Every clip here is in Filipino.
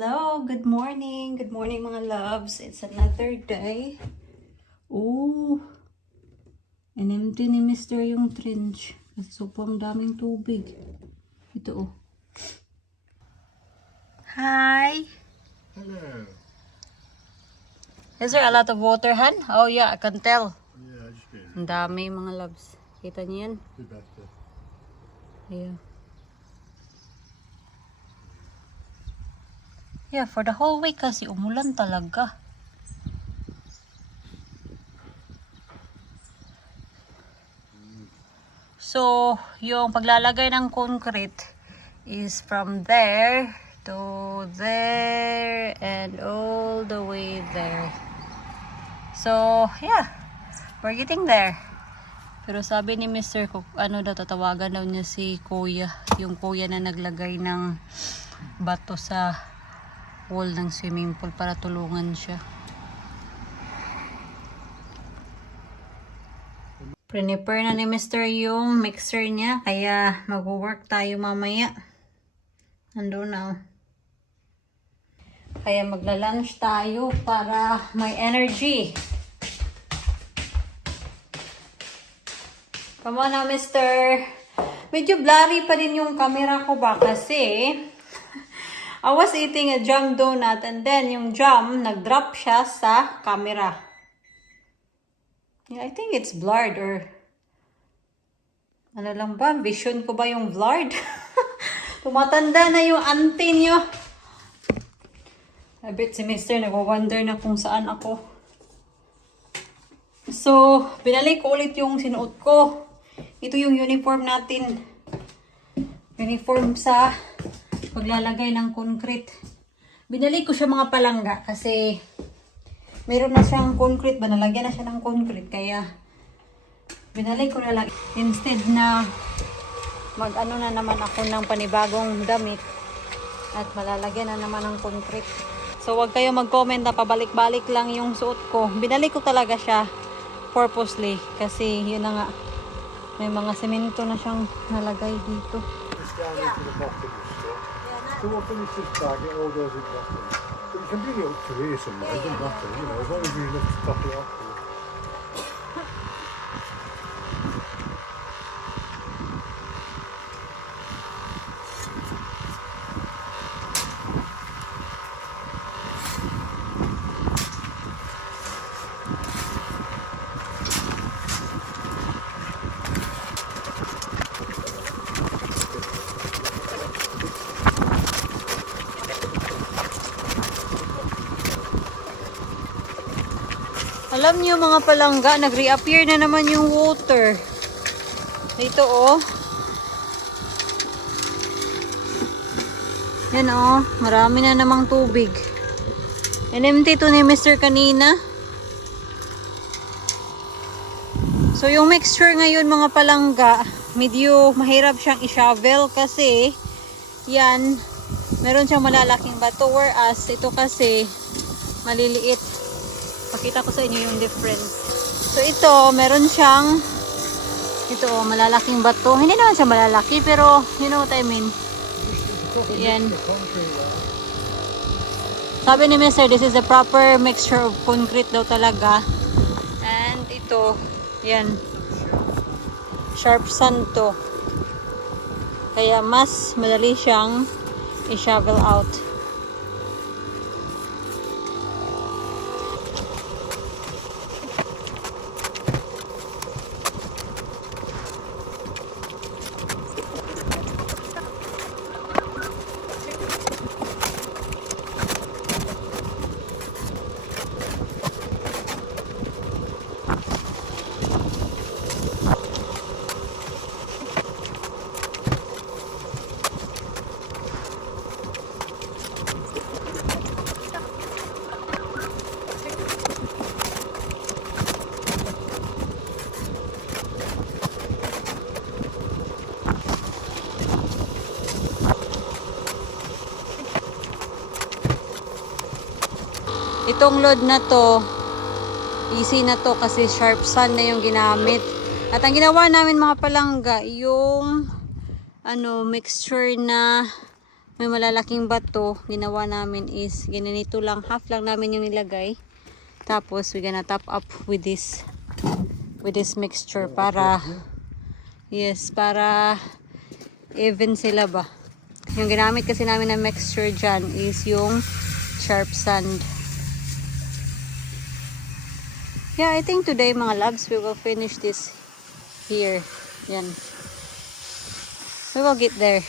Hello, good morning. Good morning mga loves. It's another day. Oh, empty ni Mr. yung trench. Kasi sobrang daming tubig. Ito oh. Hi. Hello. Is there a lot of water, Han? Oh yeah, I can tell. Yeah, I just did. Ang dami mga loves. Kita niyo yan? Be better. Yeah. Yeah, for the whole week kasi umulan talaga. So, yung paglalagay ng concrete is from there to there and all the way there. So, yeah, we're getting there. Pero sabi ni Mr. Cook, ano daw, tatawagan daw niya si Kuya. Yung Kuya na naglagay ng bato sa wall ng swimming pool para tulungan siya. Prepare na ni Mr. yung mixer niya, kaya mag-work tayo mamaya. Ando na. Kaya magla-lunch tayo para may energy. Come on now, Mr. Medyo blurry pa din yung camera ko ba kasi I was eating a jam donut and then yung jam nag-drop siya sa camera. Yeah, I think it's blurred or ano lang ba? Vision ko ba yung blurred? Tumatanda na yung auntie nyo. I bet si Mr. nag-wonder na kung saan ako. So, binalik ko ulit yung sinuot ko. Ito yung uniform natin. Uniform sa paglalagay ng concrete. Binalik ko siya mga palangga kasi meron na siyang concrete ba, nalagyan na siya ng concrete, kaya binalik ko na lang instead na mag-ano na naman ako ng panibagong damit at malalagyan na naman ng concrete. So wag kayo mag-comment na pabalik-balik lang yung suot ko. Binalik ko talaga siya purposely kasi yun na nga, may mga semento na siyang nalagay dito. It's down into the bottom of stuff. So we'll finish this bag, it all goes in the bottom. But you can bring it up to here somewhere, it doesn't matter, you know, as long as you enough to top it off. Alam niyo mga palangga, nag-reappear na naman yung water. Dito oh. Yan oh, marami na namang tubig. Empty to ni Mr. kanina. So yung mixture ngayon mga palangga, medyo mahirap siyang i-shovel kasi yan, meron siyang malalaking bato, whereas ito kasi maliliit. Pakita ko sa inyo yung difference. So ito, meron siyang ito, malalaking bato. Hindi naman siya malalaki, pero you know what I mean. Yan. Sabi ni Mr. this is the proper mixture of concrete daw talaga. And ito, yan. Sharp sand to. Kaya mas madali siyang i-shovel out. Itong load na to, easy na to kasi sharp sand na yung ginamit. At ang ginawa namin mga palangga, yung mixture na may malalaking bato, ginawa namin is ganito lang, half lang namin yung nilagay. Tapos we gonna top up with this mixture para para even sila ba. Yung ginamit kasi namin na mixture dyan is yung sharp sand. Yeah, I think today mga loves, we will finish this here. Yan. We will get there.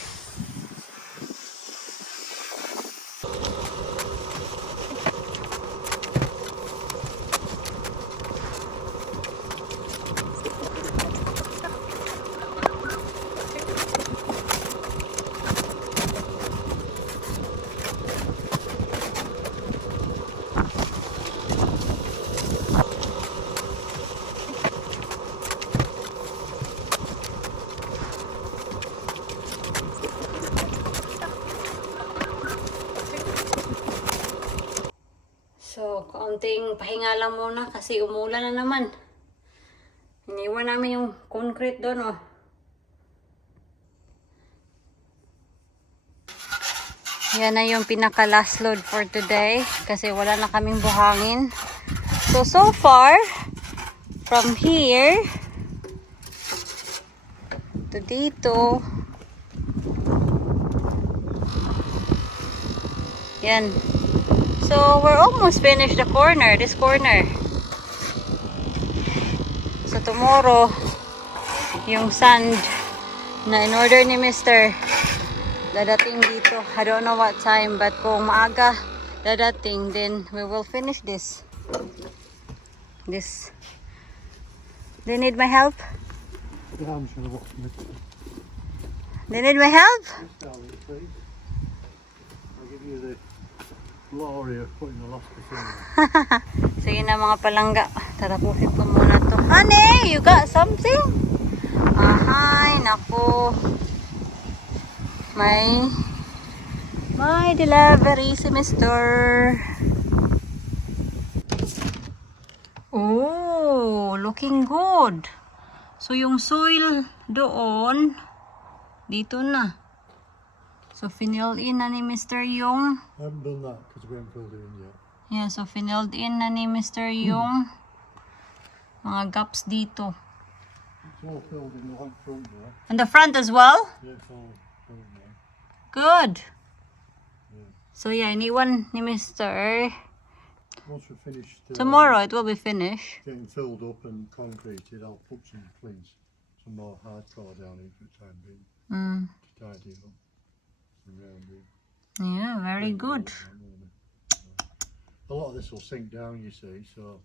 So, kaunting pahinga lang muna kasi umulan na naman. Iniwan namin yung concrete doon, oh. Yan na yung pinaka last load for today kasi wala na kaming buhangin. So far, from here to dito, yan. So, we're almost finished the corner, this corner. So, tomorrow, yung sand na in order ni Mr. dadating dito. I don't know what time, but kung maaga dadating, then we will finish this. This. Do you need my help? Yeah, I'm just going to watch it. Do you need my help? I'll give you the glory of putting the last bit in. Sige na mga palangga. Tarapusin ko muna to. Honey, you got something? Ahay, naku. May delivery si Mr. Oh, looking good. So yung soil doon, dito na. So, filled in na ni Mr. yung... I haven't done that because we haven't filled it in yet. Yeah, so filled in na ni Mr. yung mga gaps dito. It's all filled in the front there. And the front as well? Yeah, it's all filled there. Good. Yeah. So, yeah, iniwan ni Mr. Once we're finished Tomorrow, it will be finished. getting filled up and concreted, I'll put some flints, some more hardcore down in for the time being to tidy it up. Around it. Yeah, very good. A lot of this will sink down, you see, so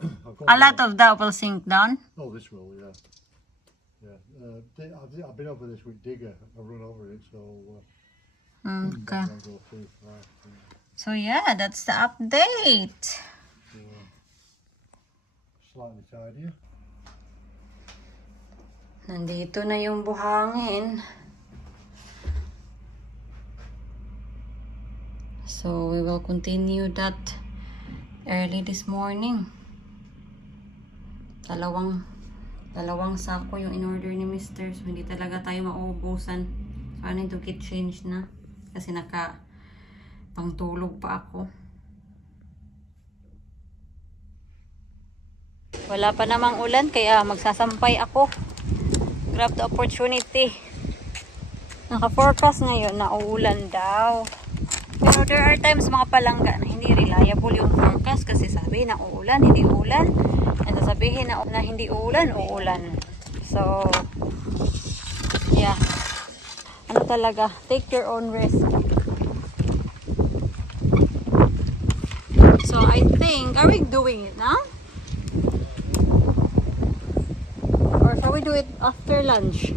I've got A lot of that will sink down. Oh, this will, yeah. Yeah. I've been over this with Digger. I run over it, so Okay. I'll go through for that. So, yeah, that's the update. So, slightly tidier. Nandito na yung buhangin. So, we will continue that early this morning. Dalawang sako yung in-order ni Mr. So, hindi talaga tayo mauubusan. So, I need to get changed na. Kasi pangtulog pa ako. Wala pa namang ulan, kaya magsasampay ako. Grab the opportunity. Naka-forecast ngayon na uulan daw. Pero there are times mga palangga na hindi reliable yung forecast kasi sabi na uulan, hindi uulan. And sasabihin na hindi uulan, uulan. So, yeah. Ano talaga, take your own risk. So, I think, are we doing it now? Or shall we do it after lunch?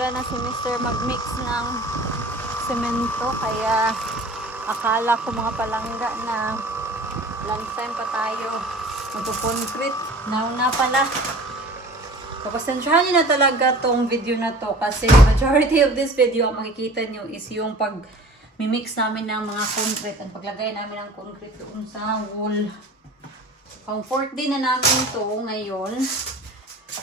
nagsimula na si Mr. mag-mix ng semento, kaya akala ko mga palangga na lunchtime pa tayo magpo-concrete. Nauna pala. So, pasensyahan nyo na talaga tong video na to kasi majority of this video ang makikita nyo is yung pag-mix namin ng mga concrete, ang paglagay namin ng concrete doon sa wall. Pang 4th day na namin to ngayon.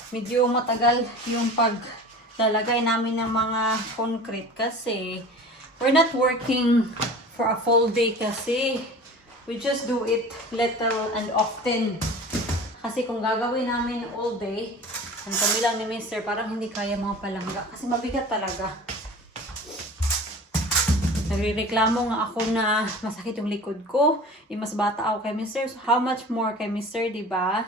Medyo matagal yung paglalagay namin ng mga concrete kasi we're not working for a full day kasi we just do it little and often. Kasi kung gagawin namin all day, ang kami lang ni Mr. parang hindi kaya mga palangga kasi mabigat talaga. Nagrereklamo nga ako na masakit yung likod ko. Mas bata ako kay Mr. So, how much more kay Mr., diba?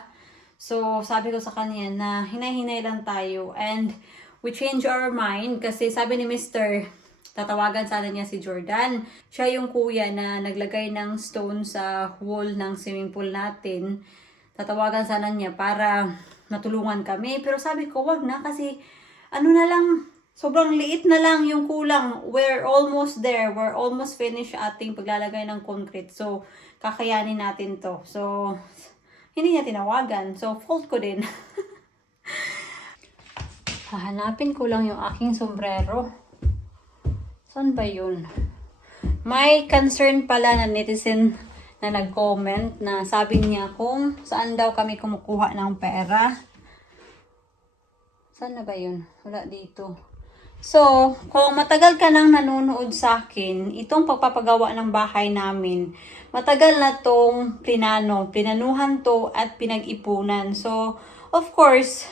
So, sabi ko sa kanya na hinay-hinay lang tayo. And we change our mind kasi sabi ni Mr., tatawagan sana niya si Jordan. Siya yung kuya na naglagay ng stone sa wall ng swimming pool natin. Tatawagan sana niya para matulungan kami. Pero sabi ko, wag na kasi ano na lang, sobrang liit na lang yung kulang. We're almost there. We're almost finished ating paglalagay ng concrete. So, kakayanin natin to. So, hindi niya tinawagan. So, fault ko din. Hahanapin ko lang yung aking sombrero. Saan ba yun? May concern pala na netizen na nag-comment na sabi niya kung saan daw kami kumukuha ng pera. Saan na ba yun? Wala dito. So, kung matagal ka nang nanonood sa akin, itong pagpapagawa ng bahay namin, matagal na tong plinanuhan to at pinag-ipunan. So, of course,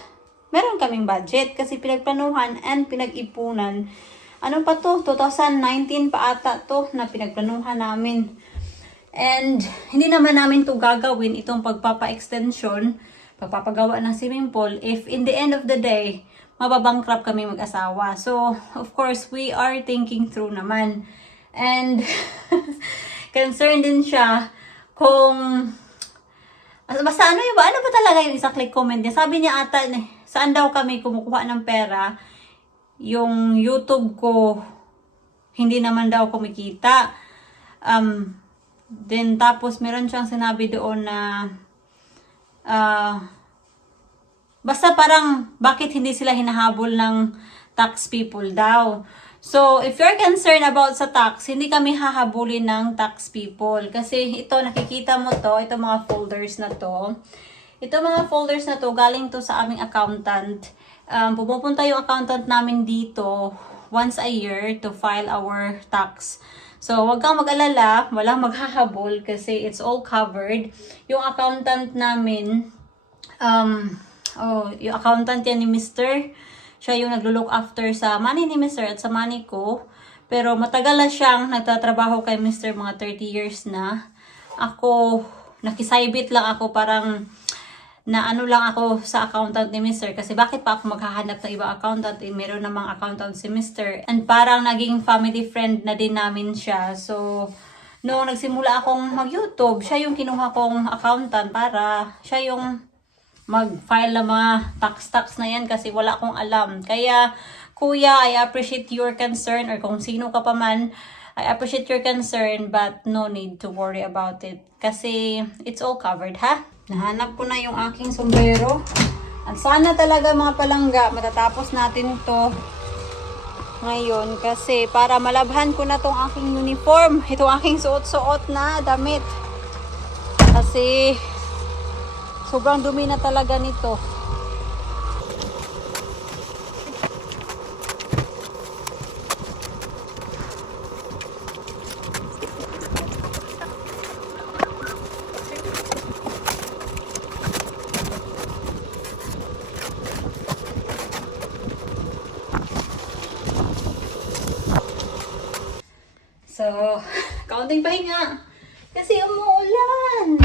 meron kaming budget kasi pinagplanuhan and pinag-ipunan. Ano pa to? 2019 pa ata to na pinagplanuhan namin. And, hindi naman namin to gagawin itong pagpapa-extension, pagpapagawa ng swimming pool, if in the end of the day, mababankrupt kami mag-asawa. So, of course, we are thinking through naman. And, concerned din siya kung, basta ano yun ba? Ano ba talaga yung exactly comment niya? Sabi niya ata, saan daw kami kumukuha ng pera? Yung YouTube ko, hindi naman daw kumikita. Then, tapos, meron siyang sinabi doon na, basta parang, bakit hindi sila hinahabol ng tax people daw? So, if you're concerned about sa tax, hindi kami hahabulin ng tax people. Kasi ito, nakikita mo to, ito mga folders na to. Ito mga folders na to, galing to sa aming accountant. Pumupunta yung accountant namin dito once a year to file our tax. So, wag kang mag-alala, walang maghahabol kasi it's all covered. Yung accountant namin, yung accountant yan ni Mr. Siya yung naglo-look after sa money ni Mr. at sa money ko. Pero matagal na siyang nagtatrabaho kay Mr. mga 30 years na. Ako, nakisaybit lang ako, parang naano lang ako sa accountant ni Mr. Kasi bakit pa ako maghahanap ng ibang accountant? Meron namang accountant si Mr. And parang naging family friend na din namin siya. So, noong nagsimula akong mag-YouTube, siya yung kinuha kong accountant para siya yung mag-file ng mga tax na yan kasi wala akong alam. Kaya, kuya, I appreciate your concern or kung sino ka pa man, I appreciate your concern but no need to worry about it. Kasi it's all covered, ha? Nahanap ko na yung aking sombrero. At sana talaga mga palangga, matatapos natin to ngayon kasi para malabhan ko na tong aking uniform. Itong aking suot-suot na damit. Kasi sobrang dumi na talaga nito. So, kaunting pahinga. Kasi umuulan.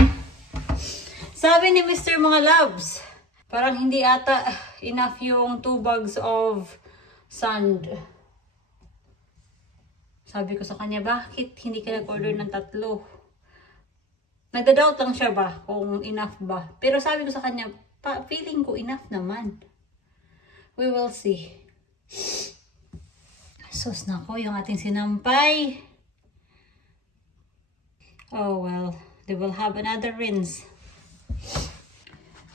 Sabi ni Mr. Mga Loves, parang hindi ata enough yung 2 bags of sand. Sabi ko sa kanya, bakit hindi ka nag-order ng 3? Nagda-doubt lang siya ba kung enough ba. Pero sabi ko sa kanya, feeling ko enough naman. We will see. Sus na ko, yung ating sinampay. Oh well, they will have another rinse.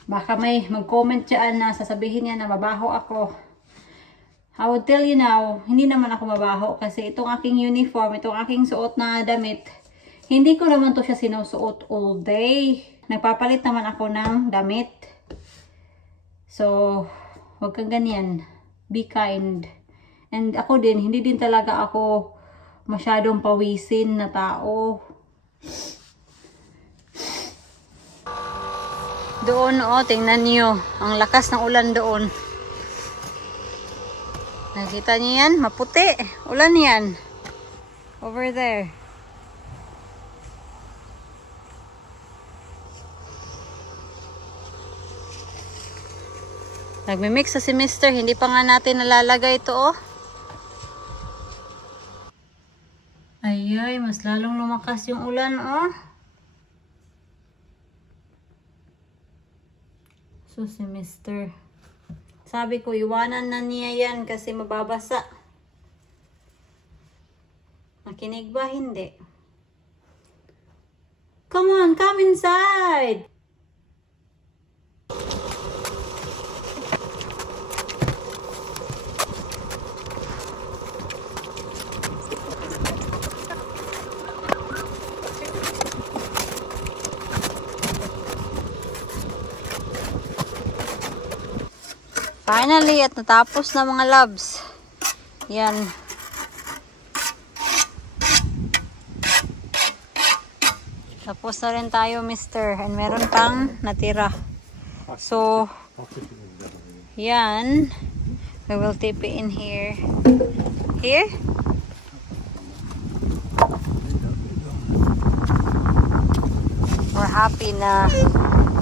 Baka may mag-comment dyan na sasabihin niya na mabaho ako. I would tell you now, hindi naman ako mabaho kasi itong aking uniform, itong aking suot na damit, hindi ko naman to siya sinusuot all day. Nagpapalit naman ako ng damit. So, wag kang ganyan. Be kind. And ako din, hindi din talaga ako masyadong pawisin na tao. Doon, oh, tingnan niyo. Ang lakas ng ulan doon. Nakita niyo yan? Maputi. Ulan yan. Over there. Nagmimix sa si Mister. Hindi pa nga natin nalalagay ito, oh. Ayay, mas lalong lumakas yung ulan, oh. So, si Mister. Sabi ko, iwanan na niya yan kasi mababasa. Nakinig ba? Hindi. Come on, come inside! Finally, at natapos na mga loves. Yan. Tapos na rin tayo, Mister. And meron pang natira. So, yan. We will tip it in here. Here? We're happy na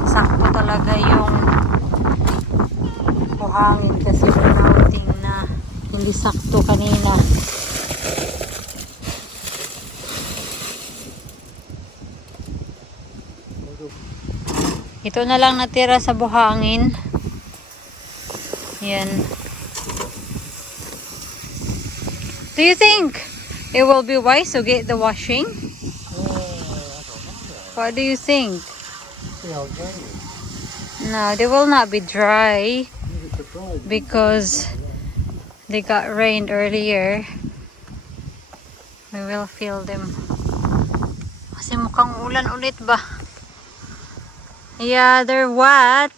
sakto talaga yung buhangin kasi nauting na hindi sakto kanina. Ito na lang natira sa buhangin. Yan. Do you think it will be wise to get the washing? What do you think? See how dry it is. No, they will not be dry. Maybe it's a dry. Because they got rained earlier. We will fill them. Kasi mukhang ulan ulit ba? Yeah, they're wet.